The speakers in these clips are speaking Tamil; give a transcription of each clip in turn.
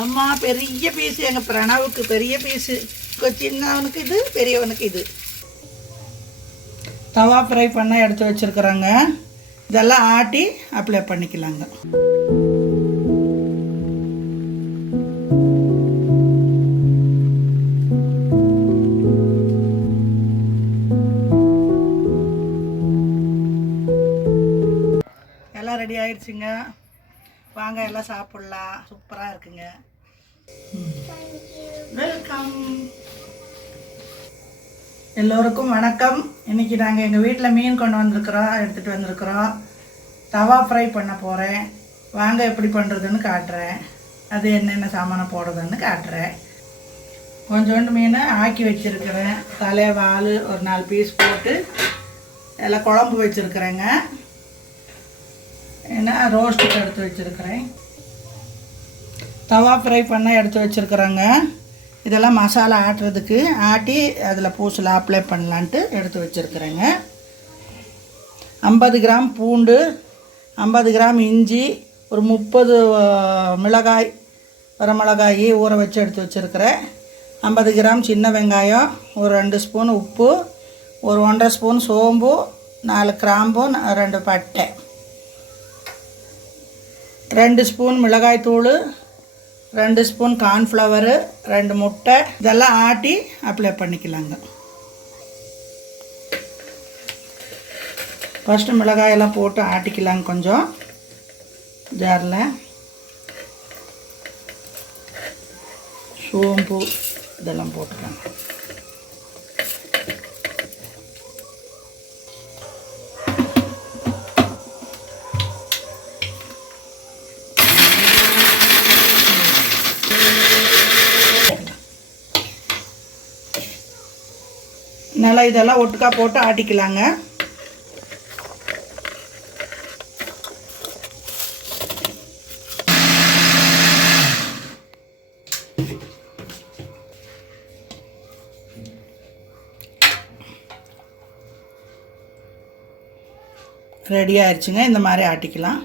அம்மா பெரிய பீஸு, எங்கள் பிரணவுக்கு பெரிய பீஸு, சின்னவனுக்கு இது, பெரியவனுக்கு இது. தவா ஃப்ரை பண்ண எடுத்து வச்சுருக்குறாங்க. இதெல்லாம் ஆட்டி அப்ளை பண்ணிக்கலாங்க. எல்லாம் ரெடி ஆயிடுச்சுங்க. வாங்க எல்லாம் சாப்பிட்லாம். சூப்பராக இருக்குங்க. வெல்கம். எல்லோருக்கும் வணக்கம். இன்றைக்கி நாங்கள் எங்கள் வீட்டில் மீன் கொண்டு வந்திருக்கிறோம், எடுத்துகிட்டு வந்திருக்கிறோம். தவா ஃப்ரை பண்ண போகிறேன். வாங்க எப்படி பண்ணுறதுன்னு காட்டுறேன். அது என்னென்ன சாமானை போடுறதுன்னு காட்டுறேன். கொஞ்சோண்டு மீன் ஆக்கி வச்சுருக்கிறேன். தலை வால் ஒரு 4 பீஸ் போட்டு எல்லாம் குழம்பு வச்சுருக்குறேங்க. ஏன்னா ரோஸ்ட்டுக்கு எடுத்து வச்சுருக்கிறேன். தவா ஃப்ரை பண்ண எடுத்து வச்சுருக்குறேங்க. இதெல்லாம் மசாலா ஆட்டுறதுக்கு ஆட்டி அதில் பூசில் அப்ளை பண்ணலான்ட்டு எடுத்து வச்சுருக்குறேங்க. 50 கிராம் பூண்டு, 50 கிராம் இஞ்சி, ஒரு 30 மிளகாய், வரமிளகாய் ஊற வச்சு எடுத்து வச்சுருக்கிறேன். 50 கிராம் சின்ன வெங்காயம், ஒரு 2 ஸ்பூன் உப்பு, ஒரு 1.5 ஸ்பூன் சோம்பு, 4 கிராம்பு, 2 பட்டை, 2 ஸ்பூன் மிளகாய் தூள், 2 ஸ்பூன் கார்ன்ஃப்ளவரு, 2 முட்டை. இதெல்லாம் ஆட்டி அப்ளை பண்ணிக்கலாங்க. ஃபஸ்ட்டு மிளகாயெல்லாம் போட்டு ஆட்டிக்கலாங்க. கொஞ்சம் ஜாரில் சோம்பு இதெல்லாம் போட்டுக்கலாங்க. நல்லா இதெல்லாம் ஒட்டுக்கா போட்டு ஆட்டிக்கலாங்க. ரெடி ஆயிடுச்சுங்க. இந்த மாதிரி ஆட்டிக்கலாம்.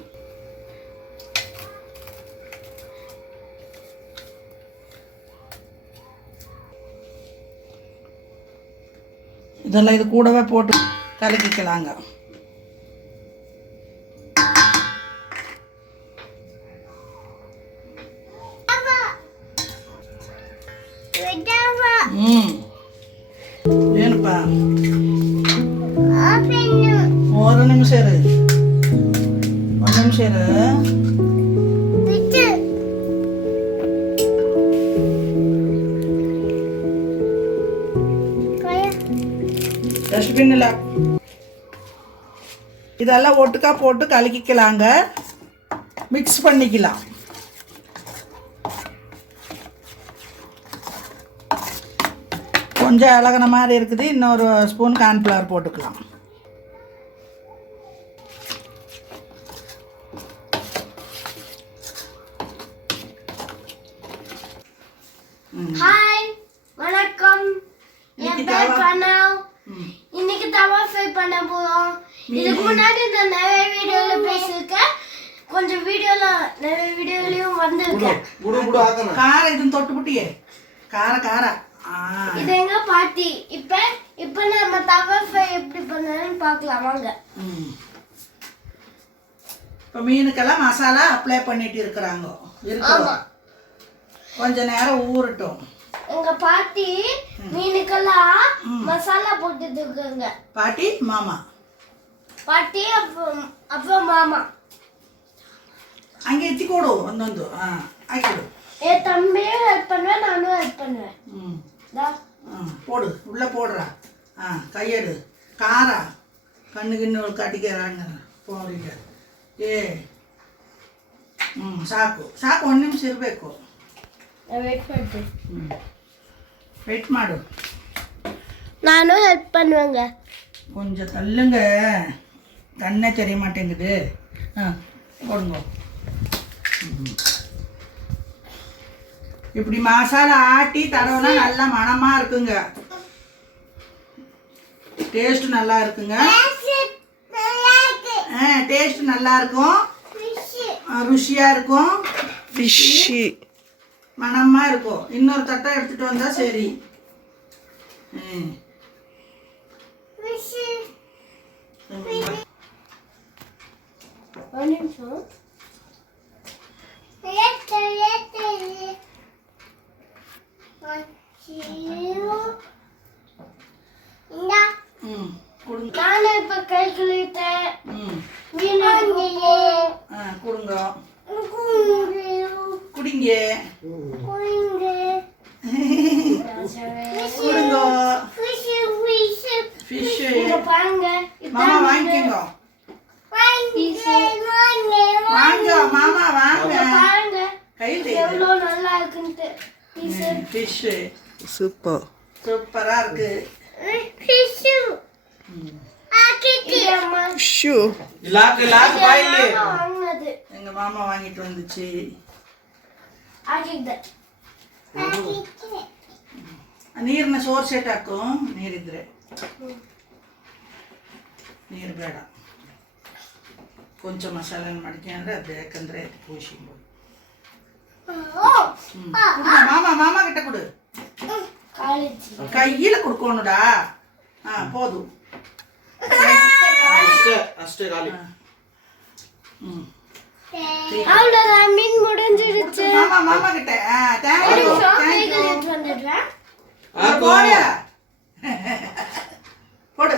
இதெல்லாம் இது கூடவே போட்டு கலக்கிக்கலாங்க. ஏனுப்பா ஒரு நிமிஷம் இரு, ஒரு நிமிஷம் இரு. டஸ்ட்பின்னில் இதெல்லாம் ஒட்டுக்கா போட்டு கலக்கிக்கலாங்க. மிக்ஸ் பண்ணிக்கலாம். கொஞ்சம் இலகுன மாதிரி இருக்குது. இன்னொரு ஸ்பூன் கார்ன்ஃப்ளவர் போட்டுக்கலாம். ஹாய், வணக்கம். என் பேர் பிரணவ். இன்னைக்கு தவா ஃப்ரை பண்ண போறோம். இதுக்கு முன்னாடி இந்த நிறைய வீடியோல பேசியிருக்கேன். கொஞ்சம் நிறைய வீடியோலயும் வந்திருக்கேன். காரம் இது தொட்டுப்புட்டியே கார இது எங்க பாட்டி. இப்ப நம்ம தவா ஃப்ரை எப்படி பண்ணலாம்னு பார்க்கலாம் வாங்க. இப்போ மீனுக்கெல்லாம் மசாலா அப்ளை பண்ணிட்டு இருக்கிறாங்க. கொஞ்ச நேரம் ஊறட்டும். எங்க பாட்டி மீனுக்கெல்லாம் மசாலா போட்டுட்டு இருக்காங்க. பாட்டி மாமா, பாட்டி அப்புறம் மாமா. அங்கே எத்தி கூடு ஒன்னொந்து ஆக்கிடு. என் தம்பியும் ஹெல்ப் பண்ணுவேன், நானும் ஹெல்ப் பண்ணுவேன். போடு, உள்ள போடுறா. கையெடு. காரா கண்ணு கட்டிக்கிறாங்க போறீங்க. ಸಾಕು ಸಾಕು. 1 ನಿಮಿಷ ಇರಬೇಕು. வெயிட் மாடு. நானும் ஹெல்ப் பண்ணுவேங்க. கொஞ்சம் தள்ளுங்க, கண்ணே தெரிய மாட்டேங்குது. போடுங்க. இப்படி மசாலா ஆட்டி தடவைனா நல்லா மணமாக இருக்குங்க. டேஸ்ட் நல்லா இருக்குங்க. டேஸ்ட் நல்லா இருக்கும், ருசியாக இருக்கும். ஃபிஷ்ஷு மணமாக இருக்கும். இன்னொரு தட்டை எடுத்துகிட்டு வந்தால் சரி. ஒரு நிமிஷம். நானும் இப்ப கை கழுவிட்டேன். கொடுங்க குடிங்க கொடுங்க ஃபிஷ் பாருங்க. மாமா வாங்கிக்கோங்க. வாங்க மாமா வாங்க. பாருங்க கையில் எவ்வளவு நல்லா இருக்குன்ட்டு. ஃபிஷ் சூப்பர் சூப்பரா இருக்கு. ஷூ எங்க மாமா வாங்கிட்டு வந்துச்சு. ನೀರನ್ನ ಸೋರ್ಸೆಟ್ ಹಾಕು. ನೀರಿದ್ರೆ ನೀರು ಬೇಡ. ಕೊಂಚ ಮಸಾಲೆ ಮಾಡ್ಕೊಂಡ್ರೆ ಅದು ಯಾಕಂದ್ರೆ ಪೂಶಿಂಬೋದು. மாமா மாமா கிட்ட கொடு. கையில கொடுக்கணுடா. போதும் அஷ்டே காலி. அவ்வளவுதான், மீன் முடிஞ்சிடுச்சு. மாமா மாமா கிட்ட தேங்க்யூ போடு.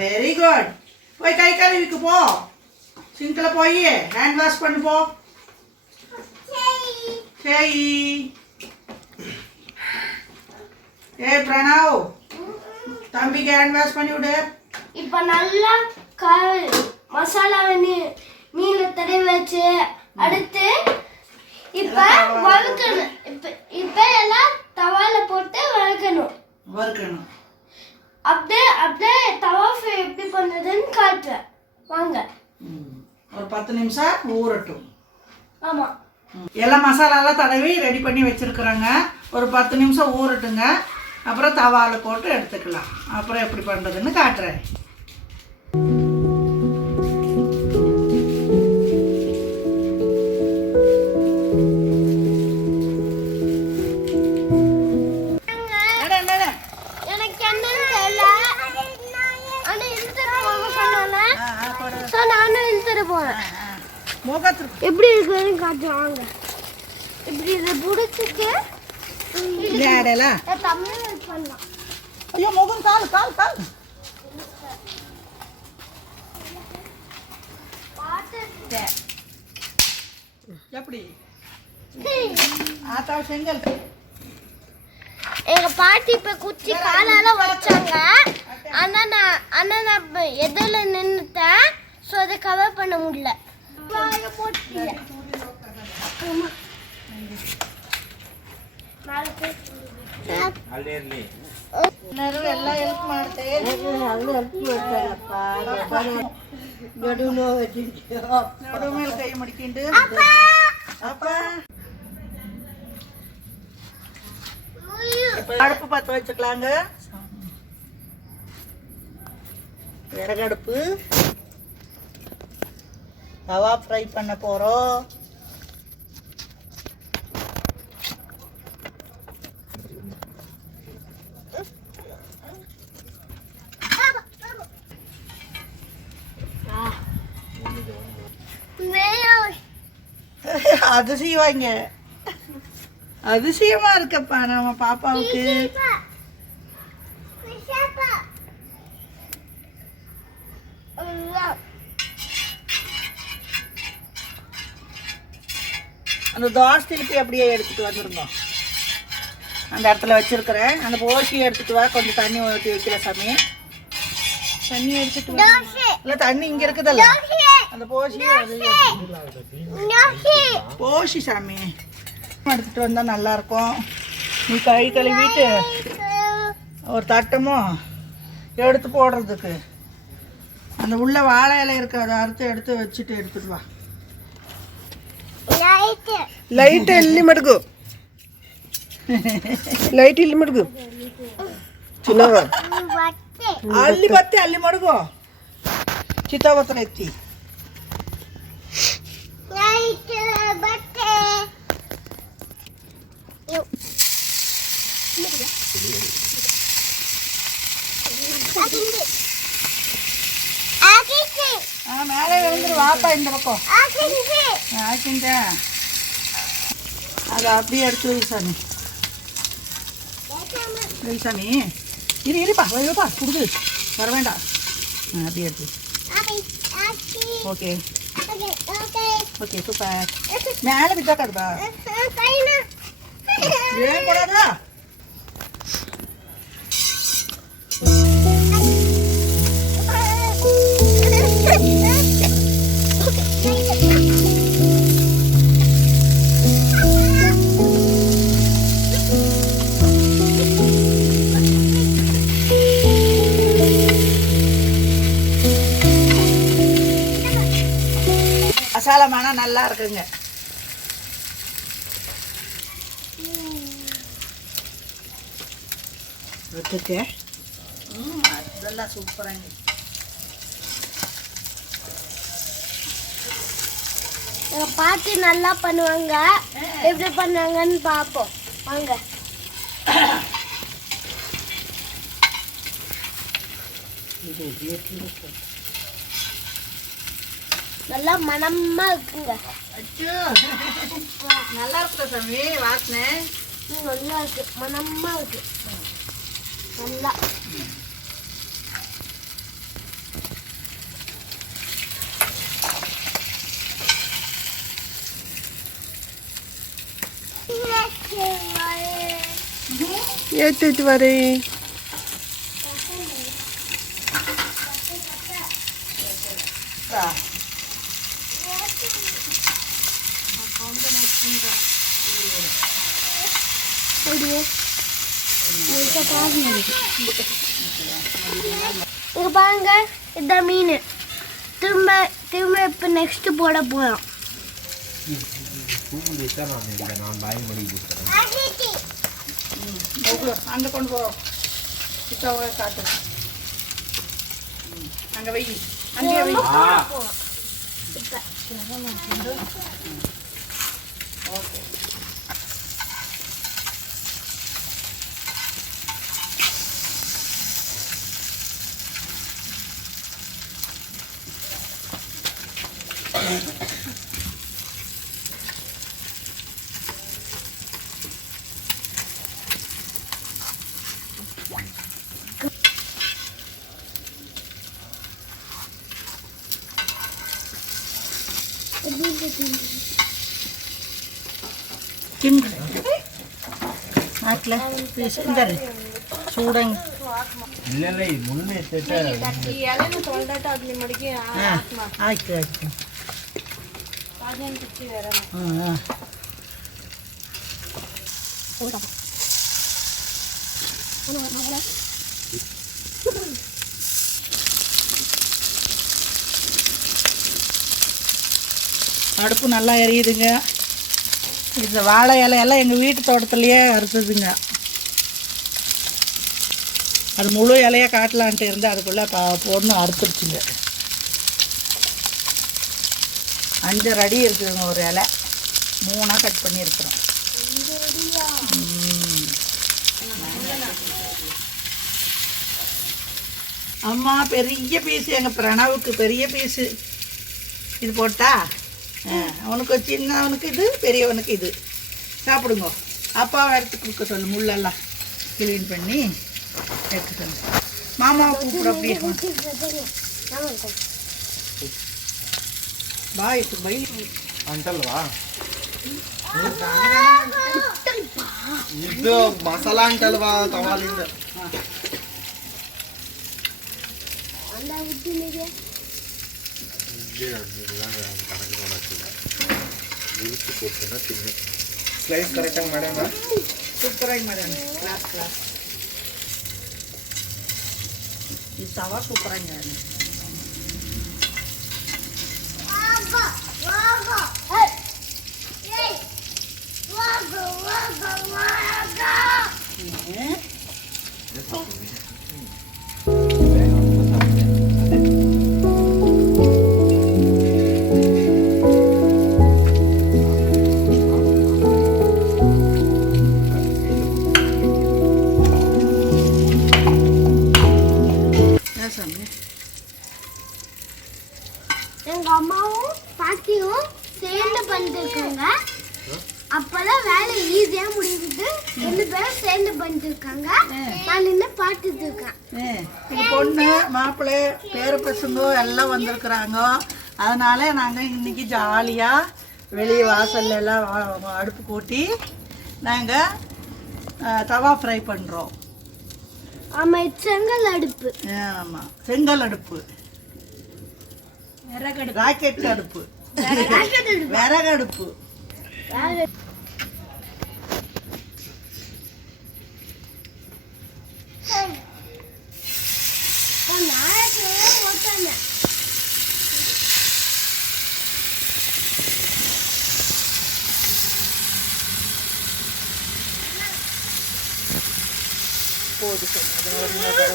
Very good. போய் கை கழுவிக்கு போ. சிங்க்ல போய் ஹேண்ட் வாஷ் பண்ணு போ. சரி. பிரணவ் தம்பிக்கு ஹேண்ட் வாஷ் பண்ணி விடு. இப்ப நல்லா மசாலா மீன்ல தடவி வச்சு அடுத்து இப்ப வறுக்கணும். இப்ப எல்லாம் தவால போட்டு வறுக்கணும். அப்படியே தவா ஃப்ரை எப்படி பண்றதுன்னு காட்டுறேன் வாங்க. ஒரு 10 நிமிஷம் ஊறட்டும். ஆமா, எல்லா மசாலாலாம் தடவி ரெடி பண்ணி வச்சிருக்கிறோங்க. ஒரு 10 நிமிஷம் ஊறட்டுங்க. அப்புறம் தவால போட்டு எடுத்துக்கலாம். அப்புறம் எப்படி பண்ணுறதுன்னு காட்டுறேன். எனக்கு என்னன்னு தெரியல. ஆனா இழுத்துட்டு போக சொன்னால நானும் இழுத்துட்டு போறேன். முகத்துக்கு எப்படி இருக்குன்னு காட்டுறேன் வாங்க. இப்படி இதை பிடிச்சிட்டு தமிழ் பண்ணலாம். ஐயோ முகம் கால் கால் கால். எப்படி ஆத்தா செங்கல். எங்க பாட்டி இப்ப குச்சி காலால உடைச்சாங்க. ஆனா நான் எதில் நின்னுட்டேன். ஸோ அதை கவர் பண்ண முடியல. ಎಲ್ಲ ಹೆಲ್ಪ್ ಮಾಡ್ತೇವೆ. ನಡು ಮೇಲೆ ಕೈ ಮಡಿಕೊಂಡು ಅಪ್ಪ அடுப்பு பற்ற வச்சுக்கலாங்க. விறகடுப்பு. தவா ஃப்ரை பண்ண போறோம். அதிசயவாங்க. அதிசயமா இருக்கப்பா நம்ம பாப்பாவுக்கு. அந்த தோசை திருப்பி அப்படியே எடுத்துட்டு வந்துருங்க. அந்த இடத்துல வச்சிருக்கிறேன். அந்த போசி எடுத்துட்டு வா. கொஞ்சம் தண்ணி ஊற்றி வைக்கல சாமி. தண்ணி எடுத்துட்டு வா. இல்ல தண்ணி இங்க இருக்குதல்ல. அந்த போசி போசி சாமி எடுத்துட்டு வந்தா நல்லா இருக்கும். நீ கை கழுவிட்டு ஒரு தட்டமோ எடுத்து போடுறதுக்கு அந்த உள்ள வாழை இலை இருக்கு. அதை அறுத்து எடுத்து வச்சுட்டு எடுத்துட்டு வா. ಲೈಟ್ ಎಲ್ಲಿ ಮಡಗು ಲೈಟ್ ಇಲ್ಲಿ ಮಡಗು ಚಿನ್ನವ ಅಲ್ಲಿ ಬತ್ತೆ ಅಲ್ಲಿ ಮಡಗು. ಚಿತ್ತಾವತ್ರ ಎತ್ತಿ மேலே விழுந்துரு வாப்பா இந்த பக்கம் ஆக்கிங்க அதை அப்படியே எடுத்து வை சாமி வை சாமி இருப்பா வைப்பா கொடுக்குது வர வேண்டாம் அப்படியே எடுத்து ஓகே ஓகே சூப்பர் மேலே விட்டா கடுதா ஏன் கூடாதா மசாலா மனம் நல்லா இருக்குங்க வச்சுட்டு அதெல்லாம் சூப்பராங்க பாட்டி நல்லா பண்ணுவாங்க எப்படி பண்ணாங்கன்னு பார்ப்போம் வாங்க நல்லா மனமா இருக்குங்க அச்சோ நல்லா இருக்குதா சாமி வாசனை நல்லா இருக்கு மனமா இருக்கு நல்லா ஏற்றிட்டு வரேன் இங்க பாருங்க இதான் மீன் திரும்ப திரும்ப இப்ப நெக்ஸ்ட் போட போறோம் அங்கே கொண்டு போ சித்தாவை காட்டு அங்கே வை அங்கே வை ஓகே நாட்டில் இந்த சூடங்க ಆಯ್ತು ಆಯ್ತು ಹಾಂ அடுப்பு நல்லா எரியுதுங்க இந்த வாழை இலையெல்லாம் எங்கள் வீட்டு தோட்டத்துலேயே அறுத்ததுங்க அது முழு இலையாக காட்டலான்ட்டு இருந்து அதுக்குள்ளே பொண்ணு அறுத்துருச்சுங்க 5 அடி இருக்குதுங்க ஒரு இலை 3 கட் பண்ணியிருக்கிறோம் அம்மா பெரிய பீஸு எங்கள் பிரணவுக்கு பெரிய பீஸு இது போட்டா அவனுக்கு சின்னவனுக்கு இது பெரியவனுக்கு இது சாப்பிடுங்க அப்பாவை எடுத்து கொடுக்க சொல்லு முள்ளெல்லாம் க்ளீன் பண்ணி எடுத்து சொல்லு மாமாவை கூப்பிட அப்படியே பாய் பை ಅಂತಲ್ವಾ ಇದು ಮಸಾಲಾ ಅಂತಲ್ವಾ ತವಾಲಿಂದ ಸ್ಲೈಸ್ ಕರೆಕ್ಟಾಗಿ ಮಾಡ್ಯಾನ ಸೂಪರಾಗಿ ಮಾಡ್ಯಾನ ಕ್ಲಾಸ್ ಈ ತವಾ ಸೂಪರಾಗಿ ಮಾಡ್ಯಾನ வேலை ஈஸியா முடியுது. 2 பேரும் சேர்ந்து பண்ணிட்டு இருக்காங்க. நான் நின்று பார்த்துட்டு இருக்கேன். எங்கள் பொண்ணு மாப்பிள்ளை பேர பசங்க எல்லாம் வந்திருக்குறாங்க. அதனால நாங்கள் இன்னைக்கு ஜாலியாக வெளியே வாசல்ல எல்லாம் அடுப்பு கூட்டி நாங்கள் தவா ஃப்ரை பண்ணுறோம். ஆமா, செங்கல் அடுப்பு. ஆமாம், செங்கல் அடுப்பு, ராக்கெட் அடுப்பு, விறகடுப்பு. போது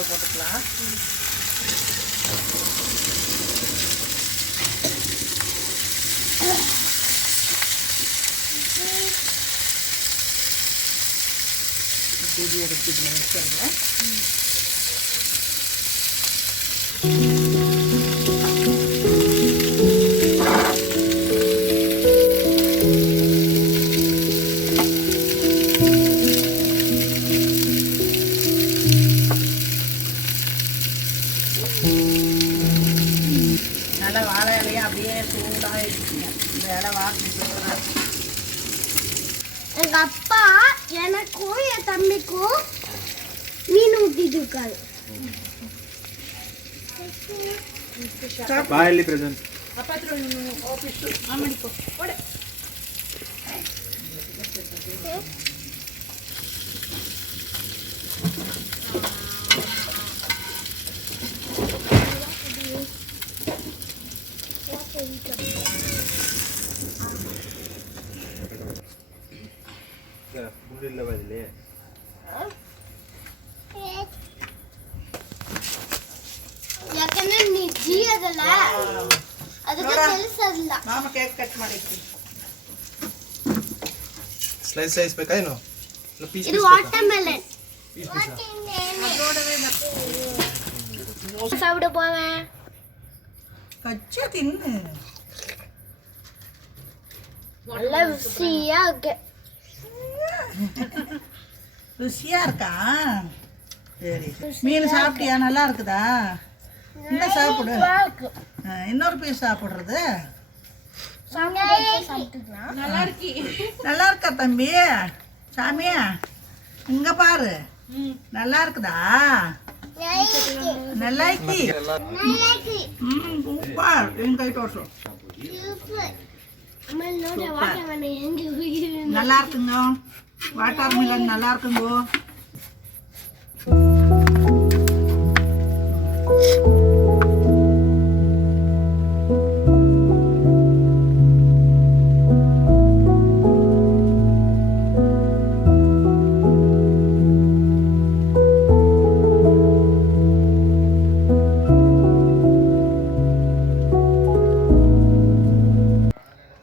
போட்டுக்கலாம். எடுத்து வச்சுருங்க. நல்லா வாழை இலையும் அப்படியே சூடாக இருக்குங்க. இந்த இலை வாசனை சூடாக இருக்கும். எங்க அப்பா எனக்கும் என் தம்பிக்கும் மீன் ஊத்திட்டு இருக்காரு. ಬಾಯಲ್ಲಿ ಪ್ರೆಸೆಂಟ್ ಗುಂಡಿಲ್ಲ ಬದಲಿ ಯಾಕಂದ್ರೆ ನೀ ಜೀ ಅದಲ್ಲ, ಅದಕ್ಕೆ ಕೆಲಸಲ್ಲ. ಮಾಮ ಕೇಕ್ ಕಟ್ ಮಾಡಿರ್ತೀನಿ. ಸ್ಲೈಸ್ ಬೇಕಾ ಪೀಸ್ ಇದು ವಾಟರ್ಮೆಲನ್. சாப்பிட போவேன். கச்சா தின்னு. நல்லா ருசியா இருக்கு. ருசியா இருக்கா? சரி. மீன் சாப்பிட்டியா? நல்லா இருக்குதா? இன்னும் சாப்பிடு. இன்னொரு பீஸ் சாப்பிடுறது. நல்லா இருக்கா தம்பி? சாமியா இங்க பாரு. நல்லா இருக்குதா? நல்லா இருக்கு. சூப்பர். என் கை தோசம் நல்லா இருக்குங்க. வாட்டர் மிலன் நல்லா இருக்குங்க.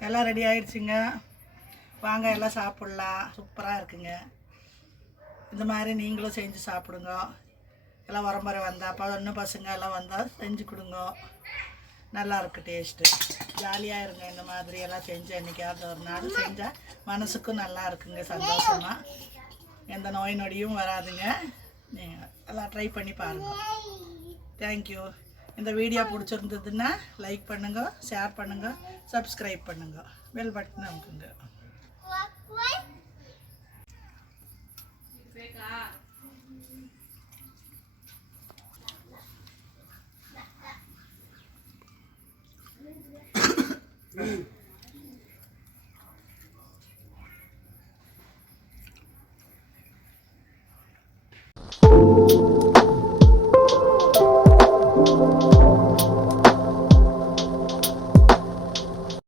எல்லாம் ரெடி ஆயிடுச்சுங்க. வாங்க எல்லாம் சாப்பிட்லாம். சூப்பராக இருக்குங்க. இந்த மாதிரி நீங்களும் செஞ்சு சாப்பிடுங்க. எல்லாம் உரம்பரை வந்தால் பொண்ணு பசங்க எல்லாம் வந்தால் செஞ்சு கொடுங்க. நல்லா இருக்கு டேஸ்ட்டு. ஜாலியாக இருங்க. இந்த மாதிரி எல்லாம் செஞ்சு என்றைக்காவது ஒரு நாள் செஞ்சால் மனசுக்கும் நல்லா இருக்குங்க. சந்தோஷமாக எந்த நோய் நொடியும் வராதுங்க. நீங்கள் எல்லாம் ட்ரை பண்ணி பாருங்கள். தேங்க்யூ. இந்த வீடியோ பிடிச்சிருந்ததுன்னா லைக் பண்ணுங்கள், ஷேர் பண்ணுங்கள், சப்ஸ்கிரைப் பண்ணுங்கள், பெல் பட்டன் அமுக்குங்க.